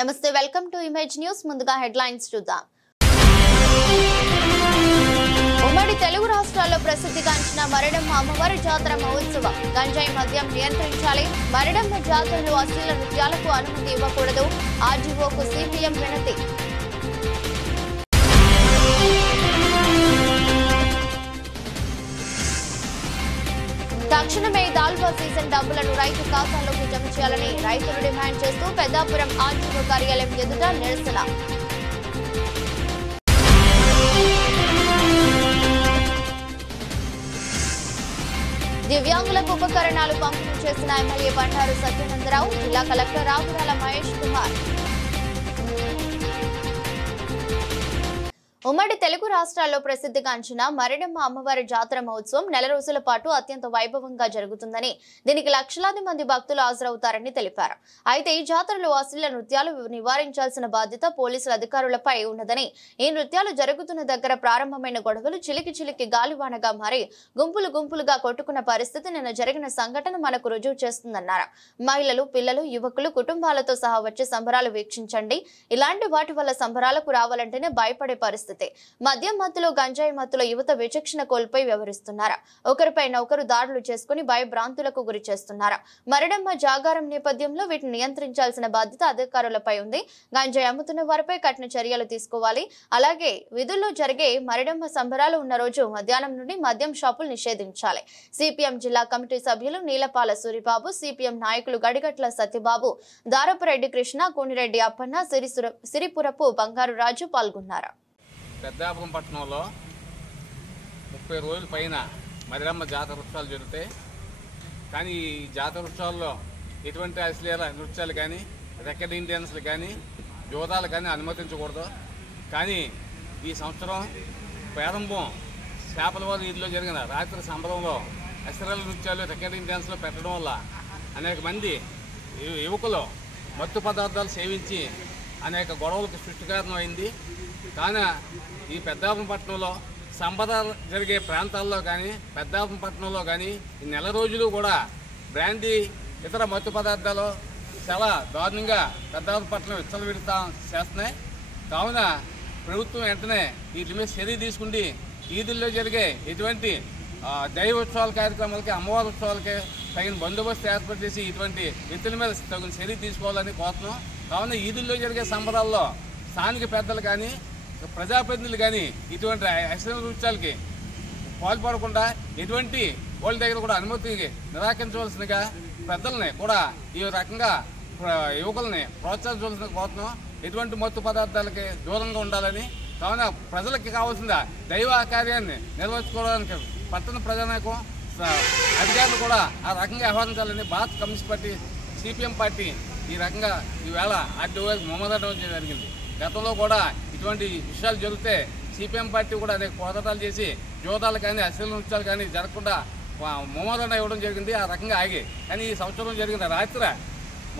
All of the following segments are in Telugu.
నమస్తే వెల్కమ్ టు ఇమేజ్ న్యూస్ ముందుగా హెడ్లైన్స్ చూద్దాం ఉమ్మడి తెలుగు రాష్ట్రాల్లో ప్రసిద్ధిగాంచిన మరిడమ్మ అమ్మవారి జాతర మహోత్సవం గంజాయి మద్యం నియంత్రించాలి మరిడమ్మ జాతరలో అశ్లీల నృత్యాలకు అనుమతి ఇవ్వకూడదు ఆర్జీఓకు సిపిఎం వినతి తక్షణమే దాల్వా సీజన్ డబ్బులను రైతు ఖాతాల్లోకి జమ చేయాలని రైతులు డిమాండ్ చేస్తూ పెద్దాపురం ఆర్టీఓ కార్యాలయం ఎదుట నిరసన దివ్యాంగులకు ఉపకరణాలు పంపిణీ చేసిన ఎమ్మెల్యే బండారు సత్యానందరావు జిల్లా కలెక్టర్ రావురాల మహేష్ కుమార్ ఉమ్మడి తెలుగు రాష్ట్రాల్లో ప్రసిద్ధిగాంచిన మరిడమ్మ అమ్మవారి జాతర మహోత్సవం నెల రోజుల పాటు అత్యంత వైభవంగా జరుగుతుందని దీనికి లక్షలాది మంది భక్తులు హాజరవుతారని తెలిపారు. అయితే ఈ జాతరలో అశ్లీల నృత్యాలు నివారించాల్సిన బాధ్యత పోలీసుల అధికారులపై ఉన్నదని ఈ నృత్యాలు జరుగుతున్న దగ్గర ప్రారంభమైన గొడవలు చిలికి గాలివానగా మారి గుంపులుగా కొట్టుకున్న పరిస్థితి నిన్న జరిగిన సంఘటన మనకు రుజువు చేస్తుందన్నారు. మహిళలు, పిల్లలు, యువకులు కుటుంబాలతో సహా వచ్చి సంబరాలు వీక్షించండి. ఇలాంటి వాటి వల్ల సంబరాలకు రావాలంటేనే భయపడే పరిస్థితి. మద్యం మత్తులో, గంజాయి మత్తులో యువత విచక్షణ కోల్పోయి వ్యవహరిస్తున్నారు. ఒకరిపైన ఒకరు దాడులు చేసుకుని భయభ్రాంతులకు గురి చేస్తున్నారు. మరిడమ్మ జాగారం నేపథ్యంలో వీటిని నియంత్రించాల్సిన బాధ్యత అధికారులపై ఉంది. గంజాయి అమ్ముతున్న వారిపై కఠిన చర్యలు తీసుకోవాలి. అలాగే విధుల్లో జరిగే మరిడమ్మ సంబరాలు ఉన్న రోజు మధ్యాహ్నం నుండి మద్యం షాపులు నిషేధించాలి. సిపిఎం జిల్లా కమిటీ సభ్యులు నీలపాల సూరిబాబు, సిపిఎం నాయకులు గడిగట్ల సత్యబాబు, దారపురెడ్డి కృష్ణ, కోనిరెడ్డి అప్పన్న, సిరిపురపు బంగారు రాజు పాల్గొన్నారు. పెద్దాపురం పట్టణంలో 30 రోజుల పైన మరిడమ్మ జాతర ఉత్సవాలు జరుగుతాయి. కానీ ఈ జాతర ఉత్సవాల్లో ఎటువంటి అశ్లీల నృత్యాలు కానీ, రికార్డింగ్ డ్యాన్స్లు కానీ, జోదాలు కానీ అనుమతించకూడదు. కానీ ఈ సంవత్సరం ప్రారంభం చేపలవారి వీధిలో జరిగిన రాత్రి సంబరంలో అశ్లీల నృత్యాలు, రికార్డింగ్ డ్యాన్స్లు పెట్టడం వల్ల అనేక మంది యువకులు మత్తు పదార్థాలు సేవించి అనేక గొడవలకు సృష్టికారణం అయింది. కానీ ఈ పెద్దాపురం పట్టణంలో సంబరాలు జరిగే ప్రాంతాల్లో కానీ, పెద్దాపురం పట్టణంలో కానీ ఈ నెల రోజులు కూడా బ్రాందీ, ఇతర మత్తు పదార్థాలు చాలా దారుణంగా పెద్దాపురం పట్టణం విచ్చలవిడతా చేస్తున్నాయి. కావున ప్రభుత్వం వెంటనే వీటి మీద చర్య తీసుకుంది. వీధుల్లో జరిగే ఎటువంటి దైవోత్సవాల కార్యక్రమాలకి, అమ్మవారి ఉత్సవాలకి తగిన బందోబస్తు ఏర్పాటు చేసి ఇటువంటి వ్యక్తుల మీద తగిన చర్య తీసుకోవాలని కోరుతున్నాం. కావున వీధుల్లో జరిగే సంబరాల్లో స్థానిక పెద్దలు కానీ, ప్రజాప్రతినిధులు కానీ ఇటువంటి అశ్లీల నృత్యాలకి పాల్పడకుండా ఎటువంటి వాళ్ళ దగ్గర కూడా అనుమతి నిరాకరించవలసిందిగా పెద్దలని కూడా ఈ రకంగా యువకులని ప్రోత్సహించవలసిన కోరుతున్నాం. ఎటువంటి మత్తు పదార్థాలకి దూరంగా ఉండాలని. కావున ప్రజలకి కావాల్సిన దైవ కార్యాన్ని నిర్వహించుకోవడానికి పట్టణ ప్రజానాయకం, అధికారులు కూడా ఆ రకంగా వ్యవహరించాలని భారత కమ్యూనిస్ట్ పార్టీ, సిపిఎం పార్టీ ఈ రకంగా ఈవేళ ఆర్టీఓ మొహమ్మదం జరిగింది. గతంలో కూడా ఇటువంటి విషయాలు జరిగితే సిపిఎం పార్టీ కూడా అనేక పోరాటాలు చేసి జోదాలు కానీ, అశ్లీల నృత్యాలు కానీ జరగకుండా మొహమ్మదం ఇవ్వడం జరిగింది. ఆ రకంగా ఆగి. కానీ ఈ సంవత్సరం జరిగిన రాత్రి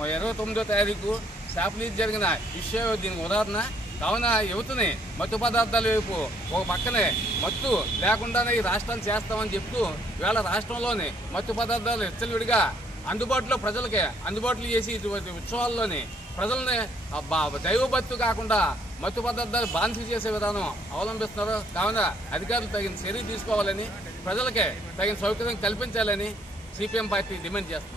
29వ తారీఖు శాపలీజ్ జరిగిన విషయం దీనికి ఉదాహరణ. కావున యువతని మత్తు పదార్థాల వైపు ఒక పక్కనే మత్తు లేకుండానే ఈ రాష్ట్రాన్ని చేస్తామని చెప్తూ ఇవాళ రాష్ట్రంలోని మత్తు పదార్థాలు విచ్చలవిడిగా అందుబాటులో ప్రజలకే అందుబాటులో చేసి ఇటువంటి ఉత్సవాల్లోని ప్రజల్ని దైవభక్తి కాకుండా మత్తు పదార్థాలు బానిస చేసే విధానం అవలంబిస్తున్నారు. కావున అధికారులు తగిన చర్య తీసుకోవాలని, ప్రజలకే తగిన సౌకర్యం కల్పించాలని సిపిఎం పార్టీ డిమాండ్ చేస్తుంది.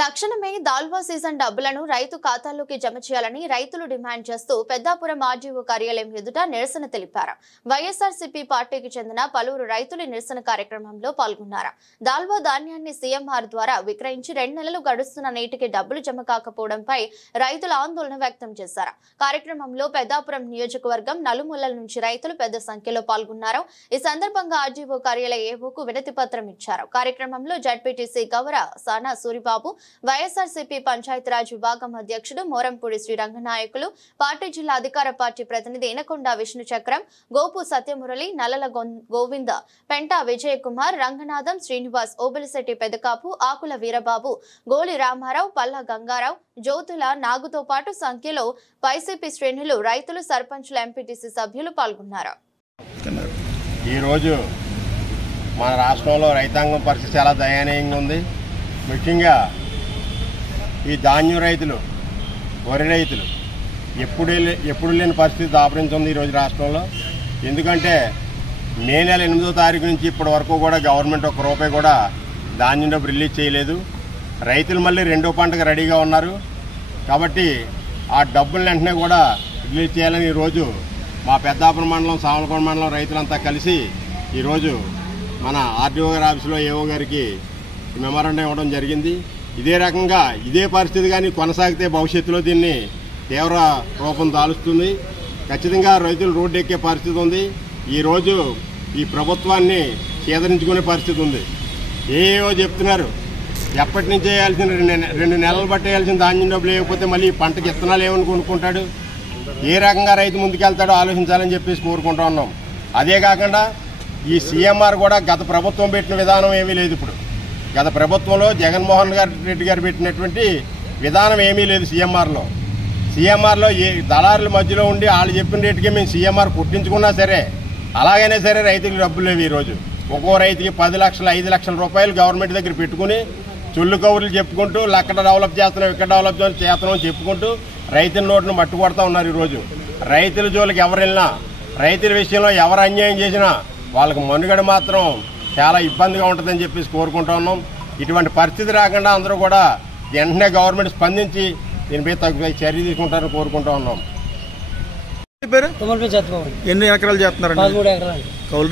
తక్షణమే దాల్వా సీజన్ డబ్బులను రైతు ఖాతాల్లోకి జమ చేయాలని రైతులు డిమాండ్ చేస్తూ పెద్దాపురం ఆర్డీఓ కార్యాలయం ఎదుట నిరసన తెలిపారు. వైఎస్ఆర్సీపీ పార్టీకి చెందిన పలువురు రైతులు నిరసన కార్యక్రమంలో పాల్గొన్నారు. దాల్వా ధాన్యాన్ని సీఎంఆర్ ద్వారా విక్రయించి 2 నెలలు గడుస్తున్న నేటికి డబ్బులు జమ కాకపోవడంపై రైతులు ఆందోళన వ్యక్తం చేశారు. కార్యక్రమంలో పెద్దాపురం నియోజకవర్గం నలుమూలల నుంచి రైతులు పెద్ద సంఖ్యలో పాల్గొన్నారు. ఈ సందర్భంగా ఆర్డీఓ కార్యాలయ ఏవోకు వినతి పత్రం ఇచ్చారు. కార్యక్రమంలో జడ్పీటీసీ గౌర సానా సూరిబాబు, వైఎస్ఆర్సీపీ పంచాయతీరాజ్ విభాగం అధ్యక్షుడు మోరంపూడి శ్రీ రంగనాయకులు, పార్టీ జిల్లా అధికార పార్టీ ప్రతినిధి ఇనకొండ విష్ణు చక్రం, గోపు సత్యమురళి, నల్లల గోవింద, పెంటా విజయకుమార్, రంగనాథం, శ్రీనివాస్, ఓబిలిశెట్టి పెదకాపు, ఆకుల వీరబాబు, గోలి రామారావు, పల్లా గంగారావు, జ్యోతుల నాగుతో పాటు సంఖ్యలో వైసీపీ శ్రేణులు, రైతులు, సర్పంచులు, ఎంపీటీసీ సభ్యులు పాల్గొన్నారు. ఈ రోజు మన రాష్ట్రంలో రైతాంగం పరిస్థితి చాలా దయనీయంగా ఉంది. ముఖ్యంగా ఈ ధాన్యం రైతులు వరి రైతులు ఎప్పుడు లేని పరిస్థితి దాపరించింది ఈరోజు రాష్ట్రంలో. ఎందుకంటే మే నెల 8వ తారీఖు నుంచి ఇప్పటి వరకు కూడా గవర్నమెంట్ ఒక్క రూపాయి కూడా ధాన్యం డబ్బు రిలీజ్ చేయలేదు. రైతులు మళ్ళీ రెండో పంటకు రెడీగా ఉన్నారు. కాబట్టి ఆ డబ్బులు వెంటనే కూడా రిలీజ్ చేయాలని ఈరోజు మా పెద్దాపురం మండలం, సామలకోట మండలం రైతులంతా కలిసి ఈరోజు మన ఆర్డీఓ గారి ఆఫీసులో ఏఓ గారికి మెమోరాండం ఇవ్వడం జరిగింది. ఇదే రకంగా ఇదే పరిస్థితి కానీ కొనసాగితే భవిష్యత్తులో దీన్ని తీవ్ర రూపం దాలుస్తుంది. ఖచ్చితంగా రైతులు రోడ్డు ఎక్కే పరిస్థితి ఉంది. ఈరోజు ఈ ప్రభుత్వాన్ని చేదరించుకునే పరిస్థితి ఉంది. ఏవో చెప్తున్నారు, ఎప్పటి నుంచి వేయాల్సిన 2 నెలలు బట్టి వేయాల్సిన ధాన్యం డబ్బులు లేకపోతే మళ్ళీ పంటకి విత్తనాలు ఏమని కొనుక్కుంటాడు, ఏ రకంగా రైతు ముందుకెళ్తాడో ఆలోచించాలని చెప్పేసి కోరుకుంటూ ఉన్నాం. అదే కాకుండా ఈ సీఎంఆర్ కూడా గత ప్రభుత్వం పెట్టిన విధానం ఏమీ లేదు. ఇప్పుడు గత ప్రభుత్వంలో జగన్మోహన్ రెడ్డి గారు పెట్టినటువంటి విధానం ఏమీ లేదు. సీఎంఆర్లో ఏ దళారుల మధ్యలో ఉండి వాళ్ళు చెప్పిన రేటుకే మేము సీఎంఆర్ పుట్టించుకున్నా సరే అలాగైనా సరే రైతులకు డబ్బులు లేవు. ఈరోజు ఒక్కో రైతుకి 10 లక్షలు 5 లక్షల రూపాయలు గవర్నమెంట్ దగ్గర పెట్టుకుని చుల్లు కౌరులు చెప్పుకుంటూ అక్కడ డెవలప్ చేస్తున్నాం, ఇక్కడ డెవలప్ చేస్తున్నాం చెప్పుకుంటూ రైతుల నోటును మట్టు కొడతా ఉన్నారు. ఈరోజు రైతుల జోలికి ఎవరు వెళ్ళినా, రైతుల విషయంలో ఎవరు అన్యాయం చేసినా వాళ్ళకి మనుగడ మాత్రం చాలా ఇబ్బందిగా ఉంటుందని చెప్పేసి కోరుకుంటూ ఉన్నాం. ఇటువంటి పరిస్థితి రాకుండా అందరూ కూడా వెంటనే గవర్నమెంట్ స్పందించి దీనిపై తగ్గ చర్య తీసుకుంటారని కోరుకుంటూ ఉన్నాం. ఎన్ని ఎకరాలు చేస్తున్నారు? 13 ఎకరాలు. కౌలు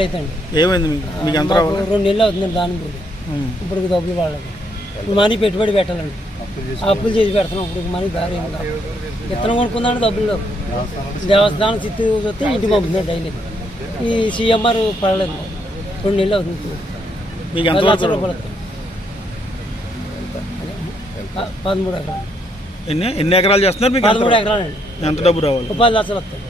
రైతు అండి. ఏమైంది మీకు? ఎంత 2 నెలలు అవుతుందండి దాని గురించి. ఇప్పుడు డబ్బులు పడలేదు. ఇప్పుడు మనీ పెట్టుబడి పెట్టాలండి, అప్పులు చేసి పెడుతున్నాం. ఇప్పుడు మనీ దారి విత్తనం కొనుక్కుందాంటే డబ్బులు దేవస్థానం చిత్తు వస్తే ఇంటికి పంపుతుంది డైలీ. ఈ సీఎంఆర్ పడలేదు. 2 నెలలు అవుతుంది. మీకు ఎంత లక్షల రూపాయలు వస్తాయి. 13 ఎకరాలు. ఎన్ని ఎకరాలు చేస్తున్నారు? మీకు 13 ఎకరాలండి. ఎంత డబ్బు రావాలి? 10 లక్షలు వస్తాయి.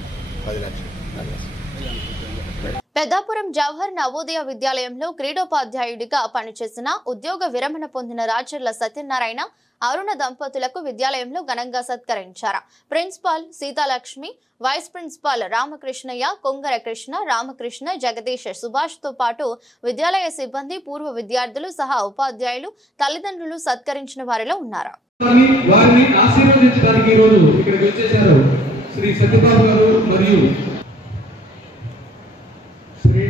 పెద్దాపురం జవహర్ నవోదయ విద్యాలయంలో క్రీడోపాధ్యాయుడిగా పనిచేసిన ఉద్యోగ విరమణ పొందిన రాచర్ల సత్యనారాయణ, అరుణ దంపతులకు విద్యాలయంలో ఘనంగా సత్కరించారు. Principal Sitalakshmi, vice principal Ramakrishnaiah, Kongara Krishna, Ramakrishna, Jagadish, Subhash తో పాటు విద్యాలయ సిబ్బంది, పూర్వ విద్యార్థులు సహా ఉపాధ్యాయులు, తల్లిదండ్రులు సత్కరించిన వారిలో ఉన్నారు. వారిని ఆశీర్వదించడానికి ఈ రోజు ఇక్కడికి వచ్చేశారు శ్రీ సత్యబాబు గారు మరియు శ్రీ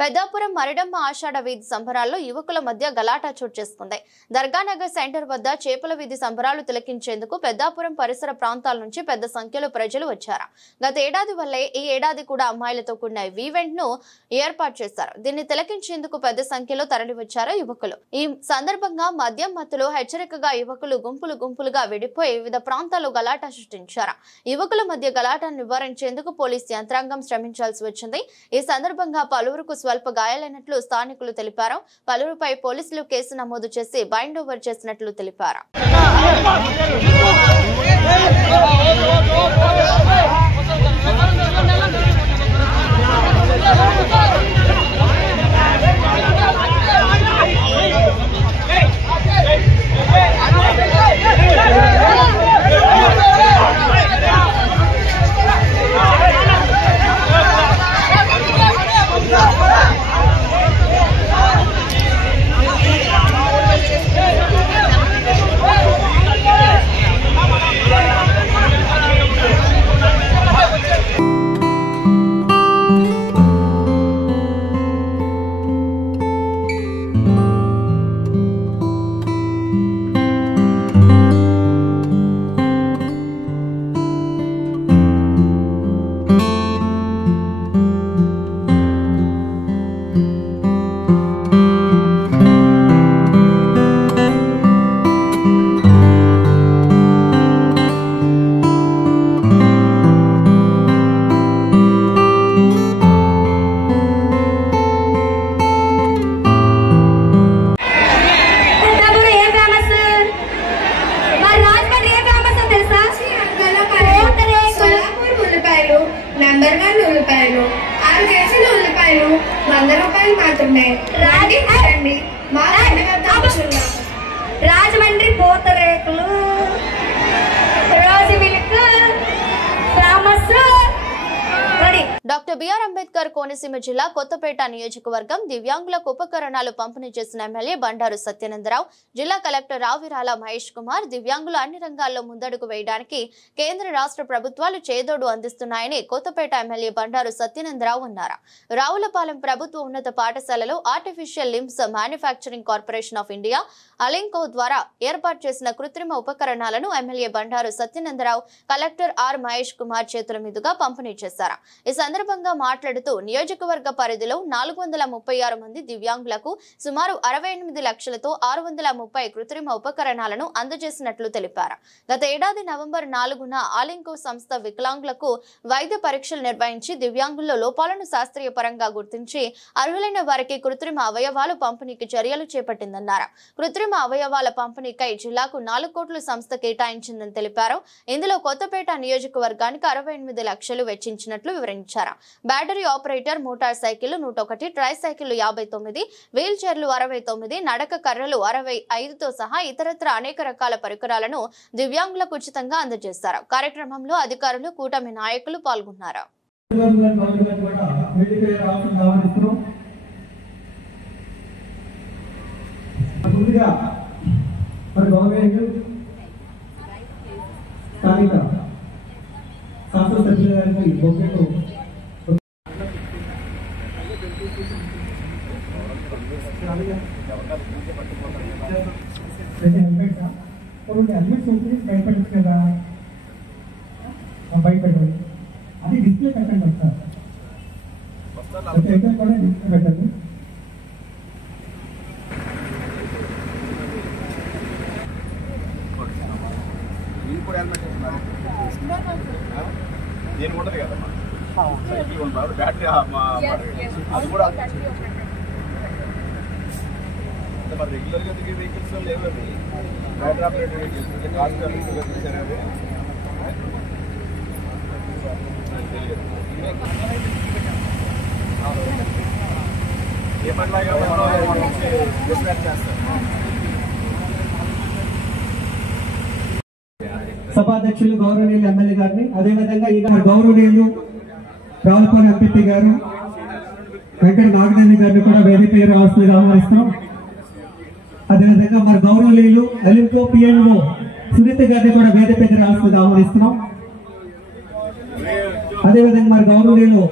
పెద్దాపురం మరిడమ్మ ఆషాఢ వీధి సంబరాల్లో యువకుల మధ్య గలాటా చోటు చేసుకుంది. దర్గానగర్ సెంటర్ వద్ద చేపల వీధి సంబరాలు తిలకించేందుకు పెద్దాపురం పరిసర ప్రాంతాల నుంచి పెద్ద సంఖ్యలో ప్రజలు వచ్చారు. గత ఏడాది వల్లే ఈ ఏడాది కూడా అమ్మాయిలతో కూడిన ఈవెంట్ ను ఏర్పాటు చేశారు. దీన్ని తిలకించేందుకు పెద్ద సంఖ్యలో తరలివచ్చారు యువకులు. ఈ సందర్భంగా మద్యం మత్తులో హెచ్చరికగా యువకులు గుంపులుగా విడిపోయి వివిధ ప్రాంతాల్లో గలాటా సృష్టించారు. యువకుల మధ్య గలాటాను నివారించేందుకు పోలీస్ యంత్రాంగం శ్రమించాల్సి వచ్చింది. ఈ సందర్భంగా పలువురుకు స్వల్ప గాయాలైనట్లు స్థానికులు తెలిపారు. పలువురుపై పోలీసులు కేసు నమోదు చేసి బైండ్ ఓవర్ చేసినట్లు తెలిపారు. నెంబర్ 1 ఉల్లిపాయలు 6 కేజీల ఉల్లిపాయలు 100 రూపాయలు మాత్రమే. రండి మా రాజమండ్రి పూతరేకులు రోజు milk famous. Doctor B R Ambedkar Konaseema జిల్లా కొత్తపేట నియోజకవర్గం దివ్యాంగులకు ఉపకరణాలు పంపిణీ చేసిన ఎమ్మెల్యే బండారు సత్యానందరావు, జిల్లా కలెక్టర్ రావిరాల మహేష్ కుమార్ దివ్యాంగులు అన్ని రంగాల్లో ముందడుగు వేయడానికి కేంద్ర రాష్ట్ర ప్రభుత్వాలు చేదోడు అందిస్తున్నాయని కొత్తపేట ఎమ్మెల్యే బండారు సత్యానందరావు అన్నారు. రావులపాలెం ప్రభుత్వ ఉన్నత పాఠశాలలో artificial limbs manufacturing corporation of India ALIMCO ద్వారా ఏర్పాటు చేసిన కృత్రిమ ఉపకరణాలను MLA Bandaru Satyanandarao collector R Mahesh Kumar చేతుల మీదుగా పంపిణీ చేశారు. ఈ సందర్భంగా మాట్లాడుతూ నియోజకవర్గ పరిధిలో 436 మంది దివ్యాంగులకు సుమారు 68 లక్షలతో 630 కృత్రిమ ఉపకరణాలను అందజేసినట్లు తెలిపారు. గత ఏడాది నవంబర్ 4న ఆలింకో సంస్థ వికలాంగులకు వైద్య పరీక్షలు నిర్వహించి దివ్యాంగుల్లో లోపాలను శాస్త్రీయ పరంగా గుర్తించి అర్హులైన వారికి కృత్రిమ అవయవాలు పంపిణీకి చర్యలు చేపట్టిందన్నారు. కృత్రిమ అవయవాల పంపిణీకై జిల్లాకు 4 కోట్ల సంస్థ కేటాయించిందని తెలిపారు. ఇందులో కొత్తపేట నియోజకవర్గానికి 68 లక్షలు వెచ్చించినట్లు వివరించారు. Battery operator motor cycle 101, tri cycle 59, wheel చైర్లు 69, నడక కర్రలు 65తో సహా ఇతరత్ర అనేక రకాల పరికరాలను దివ్యాంగులకు ఉచితంగా అందజేశారు. కార్యక్రమంలో అధికారులు, కూటమి నాయకులు పాల్గొన్నారు. భయపడండి అది డిస్ప్లే పెట్టండి ఒకసారి కూడా డిస్ప్లే పెట్టండి. దేని ఉంటుంది కదమ్మా సైకిల్ ఉంటారు బ్యాటరీ అది కూడా మరి రెగ్యులర్గా తిరిగే వెహికల్స్ లేవు అవి బ్యాటరీ ఆపరేటెడ్ వెహికల్స్ కాస్ట్ తీసారు ఏమట్లాగా డిస్పాచ్ చేస్తారు. సభాధ్యక్షులు గౌరవనీయులు ఎమ్మెల్యే గారిని, అదేవిధంగా ఈ గౌరవనీయులు రావులపాలెం ఎంపీ గారు వెంకట నాగదేవి గారిని కూడా వేదిక పేరు రావాల్సిందిగా ఆహ్వానిస్తున్నాం. అదేవిధంగా మరి గౌరవనీయులు అలింకో పిఎన్ఓ సునీత గారిని కూడా వేదిక పేరు రావాల్సిందిగా ఆహ్వానిస్తున్నాం. అదేవిధంగా మరి గౌరవనీయులు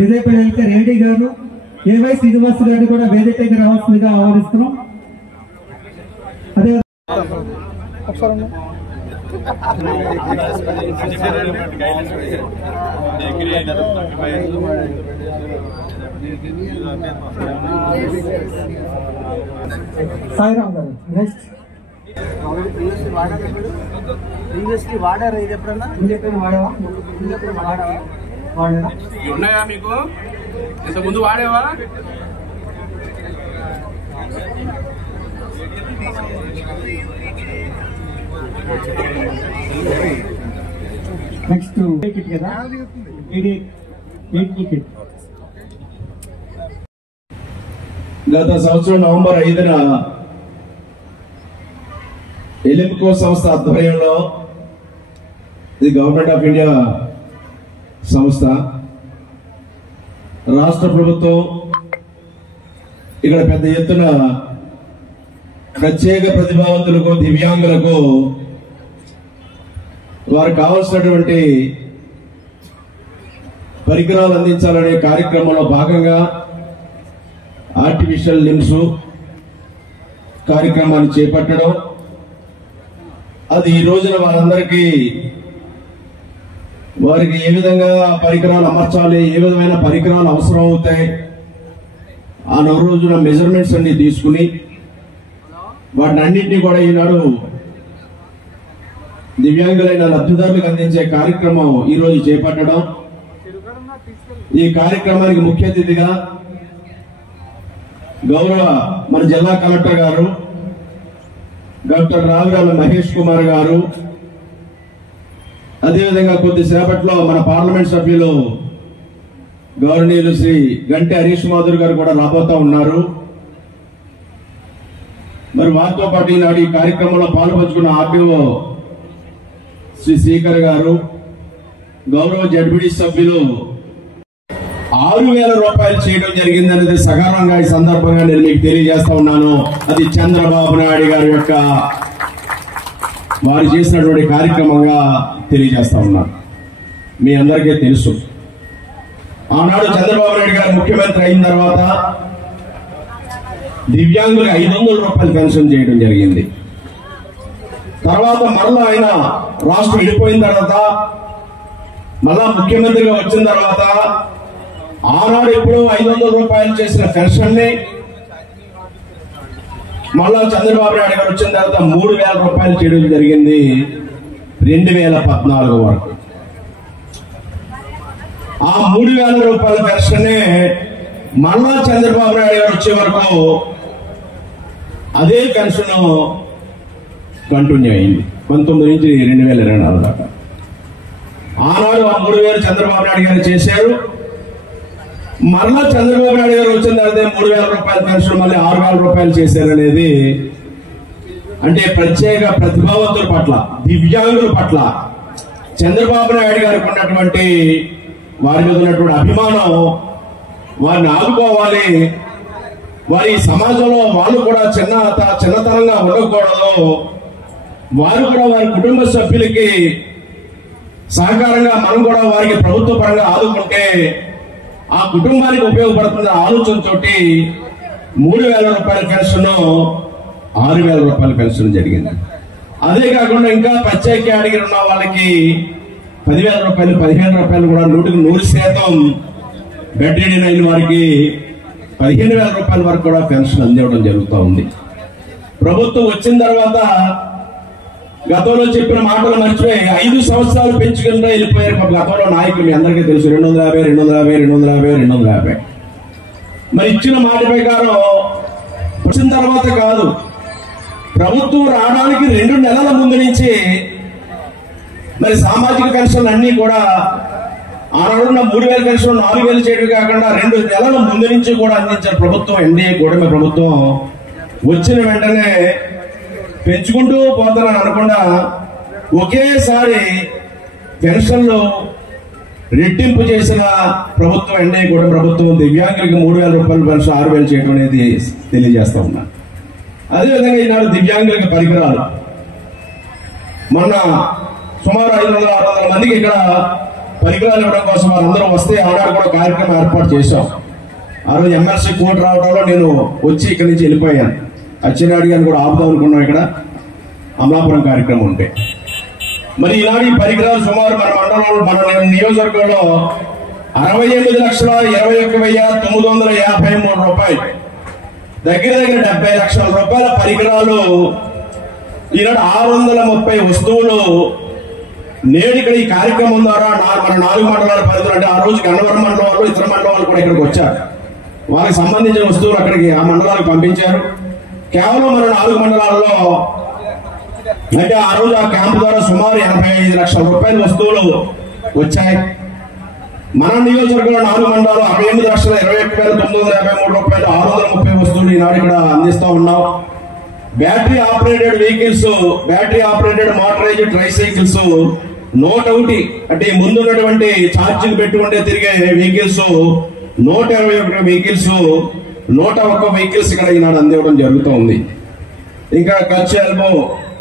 విజయపేట రెడ్డి గారు ఏవై శ్రీనివాస్ గారిని కూడా వేదికగా రావాల్సిందిగా ఆహ్వానిస్తున్నాం. అదే సాయిరామ్ గారు నెక్స్ట్ వాడారా ఇది ఎప్పుడన్నా ఉన్నాయా మీకు ఇంత ముందు వాడేవా? నెక్స్ట్ కదా ఇది గత సంవత్సరం నవంబర్ 5న ఎలింకో సంస్థ ఆధ్వర్యంలో, ఇది గవర్నమెంట్ ఆఫ్ ఇండియా సంస్థ, రాష్ట్ర ప్రభుత్వం ఇక్కడ పెద్ద ఎత్తున ప్రత్యేక ప్రతిభావంతులకు, దివ్యాంగులకు వారికి కావాల్సినటువంటి పరికరాలు అందించాలనే కార్యక్రమంలో భాగంగా ఆర్టిఫిషియల్ లిమ్స్ కార్యక్రమాన్ని చేపట్టడం, అది ఈ రోజున వారందరికీ వారికి ఏ విధంగా పరికరాలు అమర్చాలి, ఏ విధమైన పరికరాలు అవసరం అవుతాయి ఆ రోజున మెజర్మెంట్స్ అన్ని తీసుకుని వాటిని అన్నింటినీ కూడా ఈనాడు దివ్యాంగులైన లబ్ధిదారులకు అందించే కార్యక్రమం ఈ రోజు చేపట్టడం. ఈ కార్యక్రమానికి ముఖ్య అతిథిగా గౌరవ మన జిల్లా కలెక్టర్ గారు డాక్టర్ రావిరాల మహేష్ కుమార్ గారు, అదేవిధంగా కొద్దిసేపట్లో మన పార్లమెంట్ సభ్యులు గౌరవనీయులు శ్రీ గంటి హరీష్ మాధుర్ గారు కూడా రాబోతా ఉన్నారు. మరి వారితో పాటు ఈనాడు ఈ కార్యక్రమంలో పాల్పంచుకున్న ఆర్డీఓ శ్రీ శేఖర్ గారు, గౌరవ జడ్పీటీ సభ్యులు 6,000 రూపాయలు చేయడం జరిగిందనేది సకాలంగా ఈ సందర్భంగా నేను మీకు తెలియజేస్తా ఉన్నాను. అది చంద్రబాబు నాయుడు గారి యొక్క వారు చేసినటువంటి కార్యక్రమంగా తెలియజేస్తా ఉన్నాను. మీ అందరికీ తెలుసు, ఆనాడు చంద్రబాబు నాయుడు గారు ముఖ్యమంత్రి అయిన తర్వాత దివ్యాంగులకు 500 రూపాయలు పెన్షన్ చేయడం జరిగింది. తర్వాత మరలా ఆయన రాష్ట్రం విడిపోయిన తర్వాత మళ్ళా ముఖ్యమంత్రిగా వచ్చిన తర్వాత ఆనాడు ఎప్పుడో 500 రూపాయలు చేసిన పెన్షన్ ని మళ్ళా చంద్రబాబు నాయుడు గారు వచ్చిన తర్వాత 3,000 రూపాయలు చేయడం జరిగింది 2014 వరకు. ఆ 3,000 రూపాయల పెన్షన్ మళ్ళా చంద్రబాబు నాయుడు గారు వచ్చే వరకు అదే పెన్షన్ కంటిన్యూ అయింది 19 నుంచి 2024 దాకా. ఆనాడు ఆ 3,000 చంద్రబాబు నాయుడు గారు చేశారు. మరలా చంద్రబాబు నాయుడు గారు వచ్చిన తర్వాత 3,000 రూపాయల పెన్షన్ మళ్ళీ 6,000 రూపాయలు చేశారనేది అంటే ప్రత్యేక ప్రతిభావంతుల పట్ల, దివ్యాంగుల పట్ల చంద్రబాబు నాయుడు గారికి ఉన్నటువంటి వారి మీద ఉన్నటువంటి అభిమానం, వారిని ఆదుకోవాలి, వారి సమాజంలో వాళ్ళు కూడా చిన్నతనంగా ఉండకూడదు, వారు కూడా వారి కుటుంబ సభ్యులకి సహకారంగా మనం కూడా వారికి ప్రభుత్వ పరంగా ఆదుకుంటే ఆ కుటుంబానికి ఉపయోగపడుతున్న ఆలోచనతో 3,000 రూపాయల పెన్షన్ 6,000 రూపాయల పెన్షన్ జరిగింది. అదే కాకుండా ఇంకా ప్రత్యేక కేటగిరీ ఉన్న వాళ్ళకి 10,000 రూపాయలు, 15,000 రూపాయలు కూడా 100% బెడ్ రిడెన్ అయిన వారికి 15,000 రూపాయల వరకు కూడా పెన్షన్ అందివ్వడం జరుగుతూ ఉంది. ప్రభుత్వం వచ్చిన తర్వాత గతంలో చెప్పిన మాటలు మర్చిపోయి 5 సంవత్సరాలు పెంచుకుంటూ వెళ్ళిపోయారు. గతంలో నాయకులు మీ అందరికీ తెలుసు 250. మరి ఇచ్చిన మాట ప్రకారం వచ్చిన తర్వాత కాదు, ప్రభుత్వం రావడానికి 2 నెలల ముందు నుంచి మరి సామాజిక పెన్షన్లు అన్ని కూడా ఆనాడున్న 3,000 పెన్షన్ 4,000 చేయడం కాకుండా 2 నెలల ముందు నుంచి కూడా అందించారు ప్రభుత్వం. ఎన్డీఏ కూటమి ప్రభుత్వం వచ్చిన వెంటనే పెంచుకుంటూ పోతానని అనకుండా ఒకేసారి పెన్షన్లు రెట్టింపు చేసిన ప్రభుత్వం ఎన్డీఏ కూటమి ప్రభుత్వం. దివ్యాంగులకి 3,000 రూపాయల పెన్షన్ 6,000 చేయడం అనేది తెలియజేస్తా ఉన్నా. అదేవిధంగా ఈనాడు దివ్యాంగులకి పరికరాలు మొన్న సుమారు 500-600 మందికి ఇక్కడ పరికరాలు ఇవ్వడం కోసం వారందరూ వస్తే ఆనాడు కూడా కార్యక్రమం ఏర్పాటు చేశాం. ఆ రోజు ఎమ్మెల్సీ కోర్టు రావడంలో నేను వచ్చి ఇక్కడి నుంచి వెళ్ళిపోయాను. అచ్చెన్నాయుడు గారిని కూడా ఆపుదాం అనుకున్నాం ఇక్కడ అమలాపురం కార్యక్రమం ఉంటే. మరి ఇలాంటి పరికరాలు సుమారు మన మండలంలో మన నియోజకవర్గంలో 68,21,953 రూపాయలు, దగ్గర దగ్గర 70 లక్షల రూపాయల పరికరాలు, ఈనాడు 630 వస్తువులు నేడు ఇక్కడ ఈ కార్యక్రమం ద్వారా మన 4 మండలాల పరిధిలో, అంటే ఆ రోజు గన్నవరం మండలం వాళ్ళు ఇతర మండలం వాళ్ళు కూడా ఇక్కడికి వచ్చారు. వారికి సంబంధించిన వస్తువులు అక్కడికి ఆ మండలాలకు పంపించారు. కేవలం మన 4 మండలాల్లో అంటే ఆ రోజు ఆ క్యాంపు ద్వారా సుమారు 85 లక్షల రూపాయల వస్తువులు వచ్చాయి. మన నియోజకవర్గంలో 4 మండలాలు 68,21,953 రూపాయలు 630 వస్తువులు ఈనాడు ఇక్కడ అందిస్తా ఉన్నాం. Battery operated vehicles, battery operated motorised tricycles 101, అంటే ముందున్నటువంటి ఛార్జింగ్ పెట్టుకుంటే తిరిగే వెహికల్స్ 121 వెహికల్స్, 101 వెహికల్స్ ఇక్కడ ఈనాడు అందివ్వడం జరుగుతుంది. ఇంకా crutch elbow,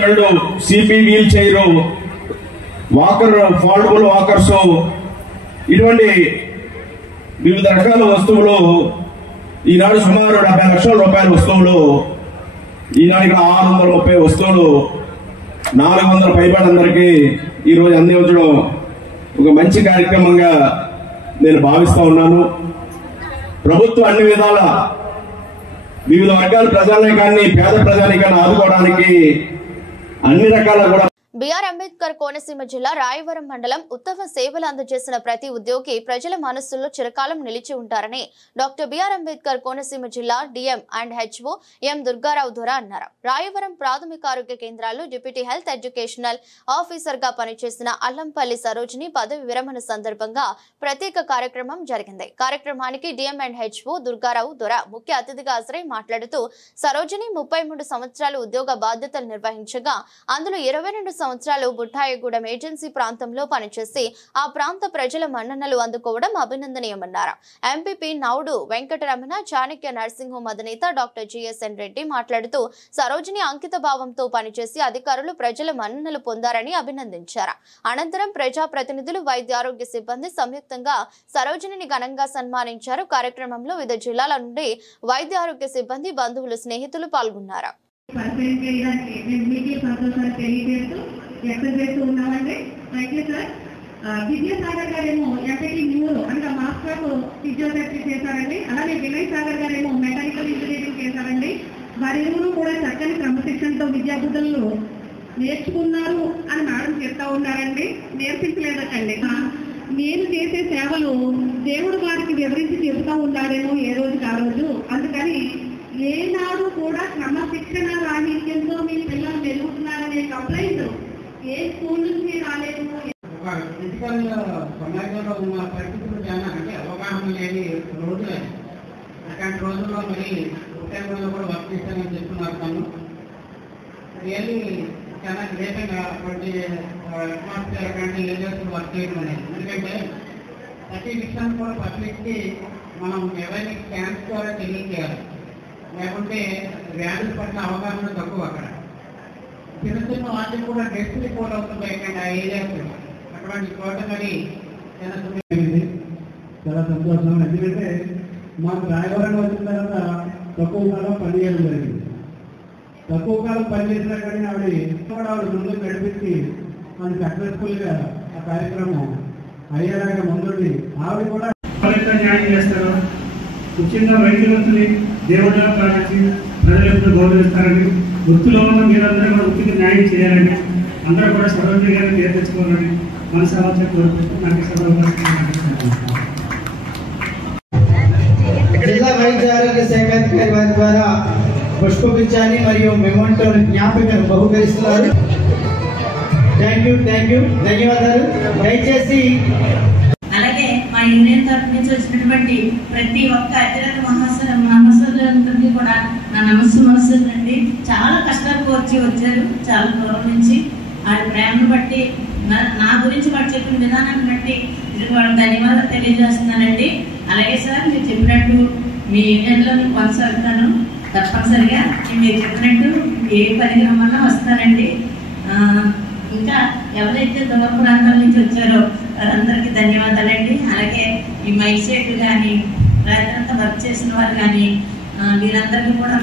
2 CP wheel chair, walker, foldable walkers, ఇటువంటి వివిధ రకాల వస్తువులు ఈనాడు సుమారు 70 లక్షల రూపాయల వస్తువులు ఈనాడు ఇక్కడ 630 వస్తువులు 400 పైబడందరికీ ఈరోజు అందించడం ఒక మంచి కార్యక్రమంగా నేను భావిస్తా ఉన్నాను. ప్రభుత్వం అన్ని విధాల వివిధ వర్గాల ప్రజానీకాన్ని, పేద ప్రజానీకాన్ని ఆదుకోవడానికి అన్ని రకాల కూడా బిఆర్ అంబేద్కర్ కోనసీమ జిల్లా రాయవరం మండలం ఉత్తమ సేవలు అందజేసిన ప్రతి ఉద్యోగి ప్రజల మనస్సుల్లో చిరకాలం నిలిచి ఉంటారని డాక్టర్ బిఆర్ అంబేద్కర్ కోనసీమ జిల్లా డిఎం అండ్ హెచ్ఓ ఎం దుర్గారావు దొర అన్నారు. రాయవరం ప్రాథమిక ఆరోగ్య కేంద్రాల్లో డిప్యూటీ హెల్త్ ఎడ్యుకేషనల్ ఆఫీసర్ గా పనిచేసిన అల్లంపల్లి సరోజిని పదవి విరమణ సందర్భంగా ప్రత్యేక కార్యక్రమం జరిగింది. కార్యక్రమానికి డిఎం అండ్ హెచ్ఓ దుర్గారావు దొర ముఖ్య అతిథిగా హాజరై మాట్లాడుతూ సరోజిని 33 సంవత్సరాలు ఉద్యోగ బాధ్యతలు నిర్వహించగా అందులో 22 సంవత్సరాలు బుట్టాయగూడెం ఏజెన్సీ ప్రాంతంలో పనిచేసి ఆ ప్రాంత ప్రజల మన్ననలు అందుకోవడం అభినందనీయమన్నారు. ఎంపీపీ నౌడు వెంకటరమణ, చాణక్య నర్సింహోం అధినేత డాక్టర్ జిఎస్ఎన్ రెడ్డి మాట్లాడుతూ సరోజిని అంకిత భావంతో పనిచేసి అధికారులు ప్రజల మన్ననలు పొందారని అభినందించారు. అనంతరం ప్రజాప్రతినిధులు, వైద్య ఆరోగ్య సిబ్బంది సంయుక్తంగా సరోజిని ఘనంగా సన్మానించారు. కార్యక్రమంలో వివిధ జిల్లాల నుండి వైద్య ఆరోగ్య సిబ్బంది, బంధువులు, స్నేహితులు పాల్గొన్నారు. విద్యాసాగర్ గారేమో ఎంపీటీ న్యూరో అంటే మాస్టర్ ఫిజియోథెరపీ చేశారండి. అలాగే వినయ్ సాగర్ గారేమో మెకానికల్ ఇంజనీరింగ్ చేశారండి. వారిరువురు కూడా చక్కని క్రమశిక్షణతో విద్యాబుద్ధులను నేర్చుకున్నారు అని మేడం చెప్తా ఉన్నారండి. నేర్పించలేదటండి. నేను చేసే సేవలు దేవుడు వారికి వివరించి చెబుతూ ఉంటాడేమో ఏ రోజుకి ఆ రోజు. అందుకని ఏనాడు కూడా క్రమశిక్షణ రాహిత్యంతో మీ పిల్లలు మెరుగుతున్నారనే కంప్లైంట్ ఏ స్కూల్ నుంచి రాలేదు. ఫిజికల్ సమాజంలో ఉన్న పరిస్థితులు చాలా అంటే అవగాహన లేని రోజులే. అట్లాంటి రోజుల్లో మరి ఉద్యోగంలో కూడా వర్క్ చేస్తానని చెప్తున్నారు. తను రియల్లీ చాలా గ్రేట్గా అటువంటి అట్మాస్ఫియర్ అటువంటి ఏరియాస్ వర్క్ చేయడం అనేది. ఎందుకంటే ప్రతి విషయాన్ని కూడా పబ్లిక్కి మనం అవేర్నెస్ క్యాంప్స్ ద్వారా తెలియజేయాలి. లేకుంటే వ్యాధుల పట్ల అవగాహన తక్కువ. అక్కడ చిన్న చిన్న వాటికి కూడా డెస్క్ రిపోర్ట్ అవుతుంటాయి ఆ ఏరియాస్. అటువంటి చోట మరి చాలా సంతోషం. ఎందుకంటే మాకు రాయవరం వచ్చిన తర్వాత తక్కువ కాలం పనిచేయడం జరిగింది. తక్కువ కాలం పనిచేసినా కానీ ఆవిడ ముందుకు నడిపించి మన సక్సెస్ఫుల్గా ఆ కార్యక్రమం అయ్యేలాగా ముందుండి ఆవిడ కూడా న్యాయం చేస్తారు. ముఖ్యంగా వైద్యులని దేవుడిగా భావించి ప్రజలు ఎప్పుడు గౌరవిస్తారని, వృత్తిలో ఉన్న మీరందరూ కూడా వృత్తికి న్యాయం చేయాలని, అందరూ కూడా సర్వజ్ఞ గారిని పేరు తెచ్చుకోవాలని మనసావాచ కోరుకుంటూ నాకు జిల్లా వైద్య ఆరోగ్య శాఖ అధికారి వారి ద్వారా పుష్పగుచ్చాన్ని మరియు మెమోంటో జ్ఞాపికను బహుకరిస్తున్నారు. థ్యాంక్ యూ, ధన్యవాదాలు. దయచేసి అలాగే మా యూనియన్ తరఫు నుంచి వచ్చినటువంటి ప్రతి ఒక్క అధికారుల మహాసభలందరికీ కూడా నా మనస్సులండి. చాలా కష్టాలు కోర్చి వచ్చారు, చాలా దూరం నుంచి. వాడి ప్రేమను బట్టి, నా గురించి వాడు చెప్పిన విధానాన్ని బట్టి వాళ్ళకి ధన్యవాదాలు తెలియజేస్తున్నానండి. అలాగే సార్ మీరు చెప్పినట్టు మీ యూనియన్లో నేను కొనసాగుతాను తప్పనిసరిగా. మీరు చెప్పినట్టు ఏ పరిగ్రహమన్నా వస్తానండి. ఇంకా ఎవరైతే దూర ప్రాంతాల నుంచి వచ్చారో వారందరికీ ధన్యవాదాలండి. అలాగే ఈ మైక్ సెట్ కానీ రాత్రంతా వర్క్ చేసిన వారు కానీ వీరందరికీ కూడా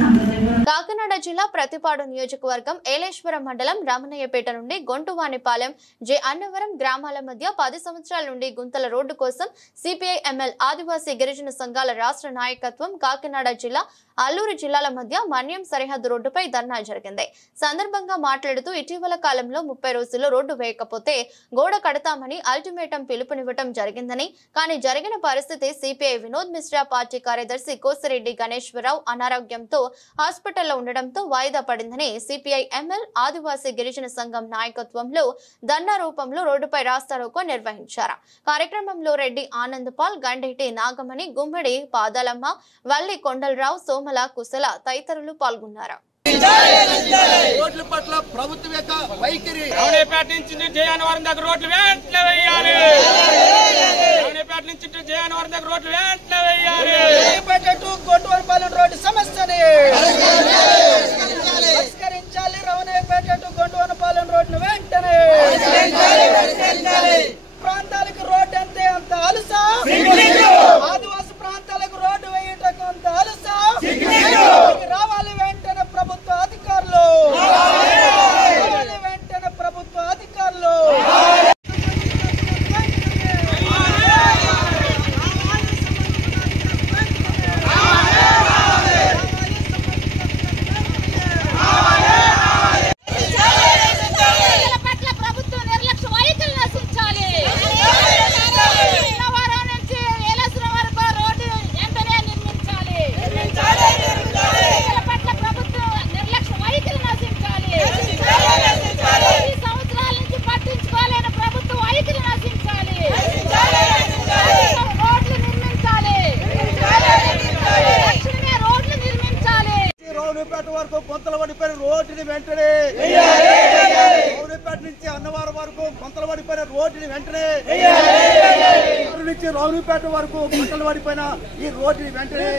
కాకినాడ జిల్లా ప్రతిపాడు నియోజకవర్గం ఏలేశ్వరం మండలం రామన్నయ్యపేట నుండి గొంటువానిపాలెం జె అన్నవరం గ్రామాల మధ్య 10 సంవత్సరాల నుండి గుంతల రోడ్డు కోసం సిపిఐ ఎంఎల్ ఆదివాసీ గిరిజన సంఘాల రాష్ట్ర నాయకత్వం కాకినాడ జిల్లా అల్లూరు జిల్లాల మధ్య మన్యం సరిహద్దు రోడ్డుపై ధర్నా జరిగింది. సందర్భంగా మాట్లాడుతూ ఇటీవల కాలంలో 30 రోజుల్లో రోడ్డు వేయకపోతే గోడ కడతామని అల్టిమేటం పిలుపునివ్వటం జరిగిందని, కానీ జరిగిన పరిస్థితి సిపిఐ వినోద్ మిశ్రా పార్టీ కార్యదర్శి కోసిరెడ్డి గణేశ్వరరావు అనారోగ్యంతో హాస్పిటల్లో ఉండడంతో వాయిదా పడిందని సిపిఐ ఎంఎల్ ఆదివాసీ గిరిజన సంఘం నాయకత్వంలో ధర్నా రూపంలో రోడ్డుపై రాస్తారోకో నిర్వహించారు. కార్యక్రమంలో రెడ్డి ఆనందపాల్, గండేటి నాగమణి, గుమ్మడి పాదాలమ్మ, వల్లి కొండలరావు, సోమల, కుశల తదితరులు పాల్గొన్నారు. రోడ్ల పట్ల ప్రభుత్వం యొక్క వైఖరి రావణేపేట నుంచి జయానవరం దగ్గర రోడ్లు వెంటనే వేయాలి. రావణేపేట నుంచి జయానవరం దగ్గర రోడ్లు వెంటనే వేయాలి. గొంటువానిపాలెం రోడ్డు సమస్యని పరిష్కరించాలి. రావణేపేట గొంటువానిపాలెం రోడ్లు వెంటనే ప్రాంతాలకు రోడ్డు అంతే అంత అలుసా, ఆదివాసి ప్రాంతాలకు రోడ్డు వేయటకు అంత అలుసా. రావాలి వెంటనే ప్రభుత్వ అధికారులు, రావాలి వెంటనే ప్రభుత్వ అధికారులు. వరకు కొంతల పడిపోయిన రోడ్డుని వెంటనే, రావునిపేట నుంచి అన్నవరం వరకు కొంతల పడిపోయిన రోడ్డుని వెంటనే, నుంచి రావునిపేట వరకు కొంతలు పడిపోయిన ఈ రోడ్డుని వెంటనే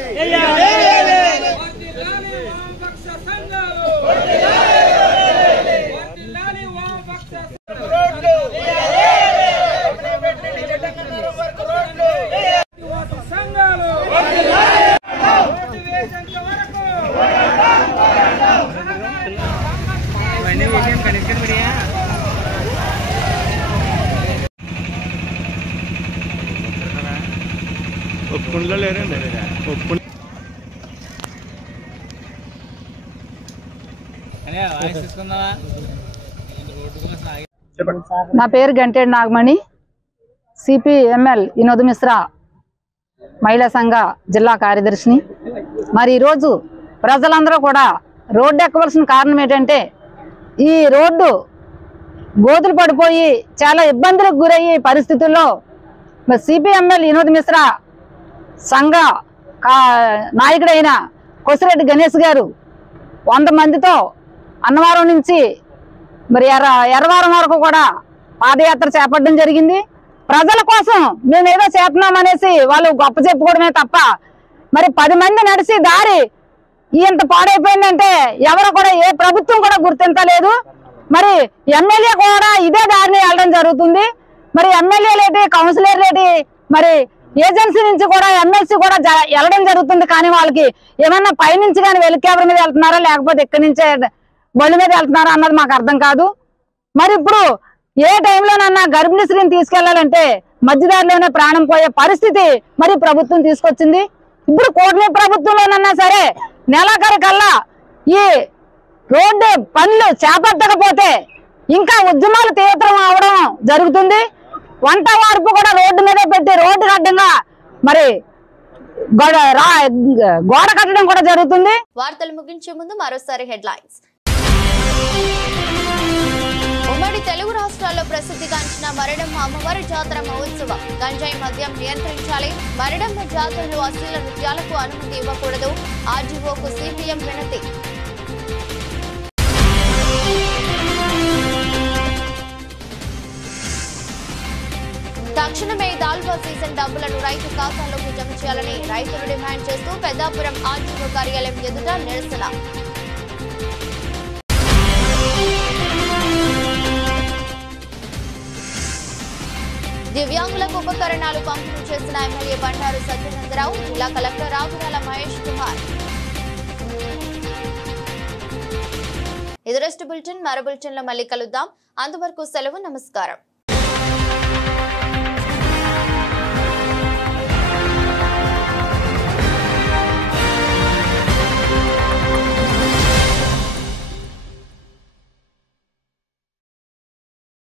నా పేరు గంటేడి నాగమణి, సిపిఎంఎల్ వినోద్ మిశ్రా మహిళా సంఘ జిల్లా కార్యదర్శిని. మరి ఈరోజు ప్రజలందరూ కూడా రోడ్డు ఎక్కవలసిన కారణం ఏంటంటే ఈ రోడ్డు గోతులు పడిపోయి చాలా ఇబ్బందులకు గురయ్యే పరిస్థితుల్లో మరి సిపిఎంఎల్ వినోద్ మిశ్రా సంఘ నాయకుడైన కోసిరెడ్డి గణేష్ గారు 100 మందితో అన్నవరం నుంచి మరి ఎర్రవరం వరకు కూడా పాదయాత్ర చేపట్టడం జరిగింది. ప్రజల కోసం మేము ఏదో చేస్తున్నామనేసి వాళ్ళు గొప్ప చెప్పుకోవడమే తప్ప మరి 10 మంది నడిచి దారి ఇంత పాడైపోయిందంటే ఎవరు కూడా ఏ ప్రభుత్వం కూడా గుర్తించలేదు. మరి ఎమ్మెల్యే కూడా ఇదే దారిని వెళ్ళడం జరుగుతుంది. మరి ఎమ్మెల్యేలేటి, కౌన్సిలర్లేటి, మరి ఏజెన్సీ నుంచి కూడా ఎమ్మెల్సీ కూడా వెళ్ళడం జరుగుతుంది. కానీ వాళ్ళకి ఏమన్నా పైనుంచి కానీ హెలికాప్టర్ మీద వెళ్తున్నారా లేకపోతే ఇక్కడి నుంచే బళ్ళు మీద వెళ్తున్నారా అన్నది మాకు అర్థం కాదు. మరి ఇప్పుడు ఏ టైంలోనన్నా గర్భిణీ స్త్రీని తీసుకెళ్లాలంటే మధ్యదారిలోనే ప్రాణం పోయే పరిస్థితి మరి ప్రభుత్వం తీసుకొచ్చింది. ఇప్పుడు కూటమి ప్రభుత్వంలోనన్నా సరే నెలాఖరు కల్లా ఈ రోడ్డు పనులు చేపట్టకపోతే ఇంకా ఉద్యమాలు తీవ్రం అవడం జరుగుతుంది. వంట వార్పు కూడా రోడ్డు మీద పెట్టి రోడ్డు అడ్డంగా మరి గోడ కట్టడం కూడా జరుగుతుంది. వార్తలు ముగించే ముందు మరోసారి హెడ్లైన్స్. ఉమ్మడి తెలుగు రాష్ట్రాల్లో ప్రసిద్ధిగాంచిన మరిడమ్మ అమ్మవారి జాతర మహోత్సవం. గంజాయి మద్యం నియంత్రించాలి. మరిడమ్మ జాతరలో అశ్లీల నృత్యాలకు అనుమతి ఇవ్వకూడదు. ఆర్జీఓకు సిపిఎం వినతి. తక్షణమే దాల్వా సీజన్ డబ్బులను రైతు ఖాతాలోకి జమ చేయాలని రైతులు డిమాండ్ చేస్తూ పెద్దాపురం ఆర్జీఓ కార్యాలయం ఎదుట నిరసన. దివ్యాంగులకు ఉపకరణాలు పంపిణీ చేసిన ఎమ్మెల్యే బండారు సత్యనందరావు, జిల్లా కలెక్టర్ రాగురాల మహేష్ కుమార్. ఇది రెస్ట్ బులెటిన్. మరో బులెటిన్ లో మళ్ళీ కలుద్దాం. అంతవరకు సెలవు. నమస్కారం.